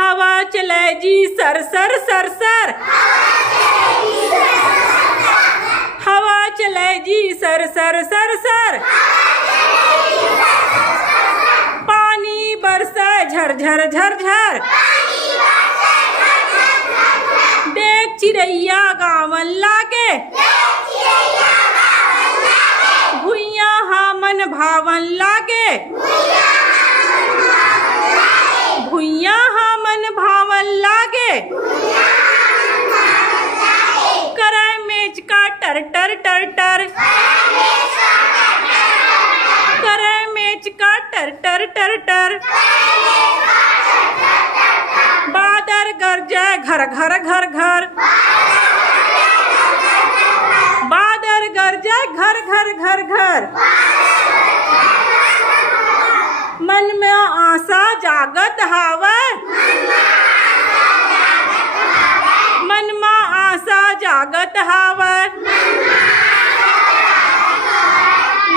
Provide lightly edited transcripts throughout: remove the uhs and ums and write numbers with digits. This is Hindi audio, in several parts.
हवा चले जी सर सर सर सर, हवा चले जी सर सर सर सर, पानी बरसे झर झर झर झर, देख चिड़ैया गावन लागे, भुइयां हामन भावन लागे, भुइयां हामन भावन लागे, करे मेच का टर टर टर टर, करे मेच का टर टर टर टर, बादर गरजे घर घर घर घर, बादर गरजे घर घर घर घर, मन में आशा जागत हावे, मन में आशा जागत हावे,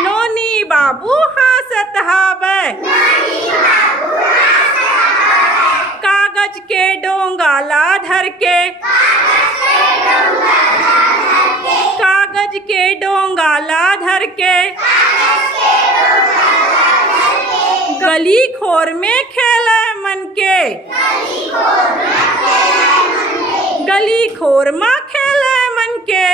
नोनी बाबू हासत हावे, कागज के डोंगाला धर के, कागज के डोंगाला धर के, गली खोर में खेले मन के, गली खोर में खेले मन के।